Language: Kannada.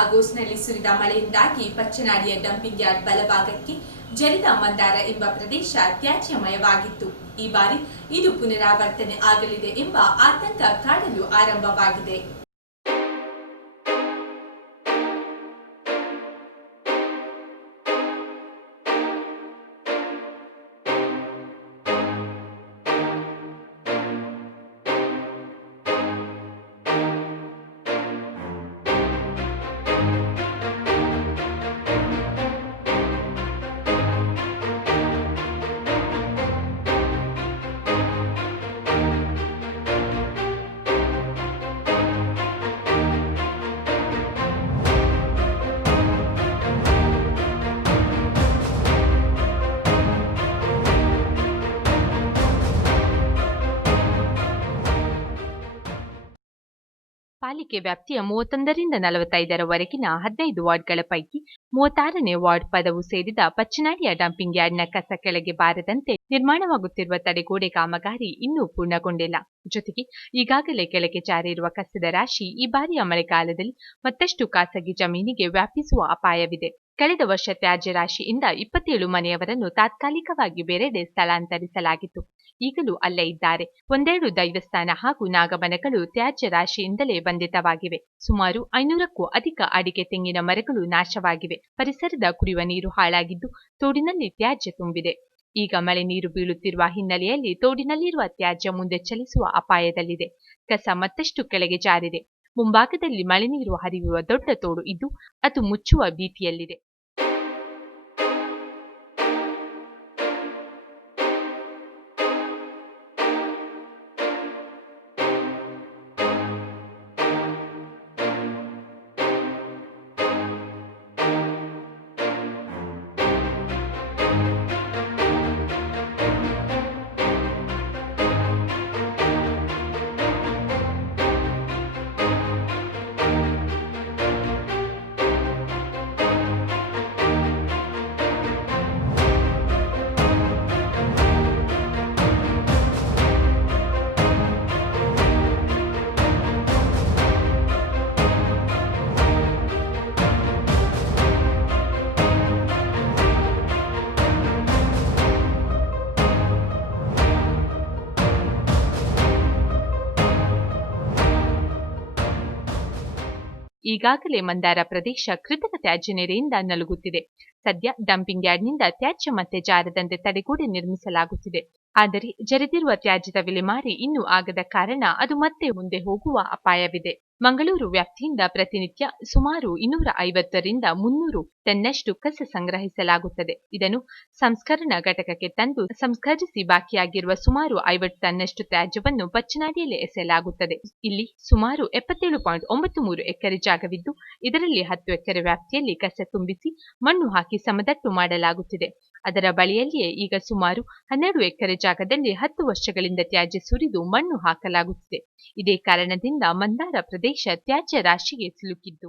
ಆಗಸ್ಟ್ನಲ್ಲಿ ಸುರಿದ ಮಳೆಯಿಂದಾಗಿ ಪಚ್ಚನಾಡಿಯ ಡಂಪಿಂಗ್ ಯಾರ್ಡ್ ಬಲಭಾಗಕ್ಕೆ ಜರಿದ ಮಂದಾರ ಎಂಬ ಪ್ರದೇಶ ತ್ಯಾಜ್ಯಮಯವಾಗಿತ್ತು. ಈ ಬಾರಿ ಇದು ಪುನರಾವರ್ತನೆ ಆಗಲಿದೆ ಎಂಬ ಆತಂಕ ಕಾಡಲು ಆರಂಭವಾಗಿದೆ. ಪಾಲಿಕೆ ವ್ಯಾಪ್ತಿಯ 31ರಿಂದ 45ರವರೆಗಿನ 15 ವಾರ್ಡ್ಗಳ ಪೈಕಿ 36ನೇ ವಾರ್ಡ್ ಪದವು ಸೇರಿದ ಪಚ್ಚನಾಡಿಯ ಡಂಪಿಂಗ್ ಯಾರ್ಡ್ನ ಕಸ ಕೆಳಗೆ ಬಾರದಂತೆ ನಿರ್ಮಾಣವಾಗುತ್ತಿರುವ ತಡೆಗೋಡೆ ಕಾಮಗಾರಿ ಇನ್ನೂ ಪೂರ್ಣಗೊಂಡಿಲ್ಲ. ಜೊತೆಗೆ ಈಗಾಗಲೇ ಕೆಳಗೆ ಜಾರಿರುವ ಕಸದ ರಾಶಿ ಈ ಬಾರಿಯ ಮಳೆಗಾಲದಲ್ಲಿ ಮತ್ತಷ್ಟು ಖಾಸಗಿ ಜಮೀನಿಗೆ ವ್ಯಾಪಿಸುವ ಅಪಾಯವಿದೆ. ಕಳೆದ ವರ್ಷ ತ್ಯಾಜ್ಯ ರಾಶಿಯಿಂದ 27 ಮನೆಯವರನ್ನು ತಾತ್ಕಾಲಿಕವಾಗಿ ಬೇರೆಡೆ ಸ್ಥಳಾಂತರಿಸಲಾಗಿತ್ತು. ಈಗಲೂ ಅಲ್ಲೇ ಇದ್ದಾರೆ. ಒಂದೆರಡು ದೈವಸ್ಥಾನ ಹಾಗೂ ನಾಗಮನೆಗಳು ತ್ಯಾಜ್ಯ ರಾಶಿಯಿಂದಲೇ ಬಂಧಿತವಾಗಿವೆ. ಸುಮಾರು 500ಕ್ಕೂ ಅಧಿಕ ಅಡಿಕೆ ತೆಂಗಿನ ಮರಗಳು ನಾಶವಾಗಿವೆ. ಪರಿಸರದ ಕುಡಿಯುವ ನೀರು ಹಾಳಾಗಿದ್ದು ತೋಡಿನಲ್ಲಿ ತ್ಯಾಜ್ಯ ತುಂಬಿದೆ. ಈಗ ಮಳೆ ನೀರು ಬೀಳುತ್ತಿರುವ ಹಿನ್ನೆಲೆಯಲ್ಲಿ ತೋಡಿನಲ್ಲಿರುವ ತ್ಯಾಜ್ಯ ಮುಂದೆ ಚಲಿಸುವ ಅಪಾಯದಲ್ಲಿದೆ. ಕಸ ಮತ್ತಷ್ಟು ಕೆಳಗೆ ಜಾರಿದೆ. ಮುಂಭಾಗದಲ್ಲಿ ಮಳೆ ನೀರು ಹರಿಯುವ ದೊಡ್ಡ ತೋಡು ಇದ್ದು ಅದು ಮುಚ್ಚುವ ಭೀತಿಯಲ್ಲಿದೆ. ಈಗಾಗಲೇ ಮಂದಾರ ಪ್ರದೇಶ ಕೃತಕ ತ್ಯಾಜ್ಯ ನೆರೆಯಿಂದ ನಲುಗುತ್ತಿದೆ. ಸದ್ಯ ಡಂಪಿಂಗ್ ಯಾರ್ಡ್ನಿಂದ ತ್ಯಾಜ್ಯ ಮತ್ತೆ ಜಾರದಂತೆ ತಡೆಗೋಡೆ ನಿರ್ಮಿಸಲಾಗುತ್ತಿದೆ. ಆದರೆ ಜರಿದಿರುವ ತ್ಯಾಜ್ಯದ ವಿಲೇವಾರಿ ಇನ್ನೂ ಆಗದ ಕಾರಣ ಅದು ಮತ್ತೆ ಮುಂದೆ ಹೋಗುವ ಅಪಾಯವಿದೆ. ಮಂಗಳೂರು ವ್ಯಾಪ್ತಿಯಿಂದ ಪ್ರತಿನಿತ್ಯ ಸುಮಾರು 250ರಿಂದ 300 ಟನ್ನಷ್ಟು ಕಸ ಸಂಗ್ರಹಿಸಲಾಗುತ್ತದೆ. ಇದನ್ನು ಸಂಸ್ಕರಣಾ ಘಟಕಕ್ಕೆ ತಂದು ಸಂಸ್ಕರಿಸಿ ಬಾಕಿಯಾಗಿರುವ ಸುಮಾರು 50 ಟನ್ನಷ್ಟು ತ್ಯಾಜ್ಯವನ್ನು ಪಚ್ಚನಾಡಿಯಲ್ಲಿ ಎಸೆಯಲಾಗುತ್ತದೆ. ಇಲ್ಲಿ ಸುಮಾರು 77.93 ಎಕರೆ ಜಾಗವಿದ್ದು ಇದರಲ್ಲಿ 10 ಎಕರೆ ವ್ಯಾಪ್ತಿಯಲ್ಲಿ ಕಸ ತುಂಬಿಸಿ ಮಣ್ಣು ಹಾಕಿ ಸಮತಟ್ಟು ಮಾಡಲಾಗುತ್ತಿದೆ. ಅದರ ಬಳಿಯಲ್ಲಿಯೇ ಈಗ ಸುಮಾರು 12 ಎಕರೆ ಜಾಗದಲ್ಲಿ 10 ವರ್ಷಗಳಿಂದ ತ್ಯಾಜ್ಯ ಸುರಿದು ಮಣ್ಣು ಹಾಕಲಾಗುತ್ತಿದೆ. ಇದೇ ಕಾರಣದಿಂದ ಮಂದಾರ ಪ್ರದೇಶ ತ್ಯಾಜ್ಯ ರಾಶಿಗೆ ಸಿಲುಕಿದ್ದು.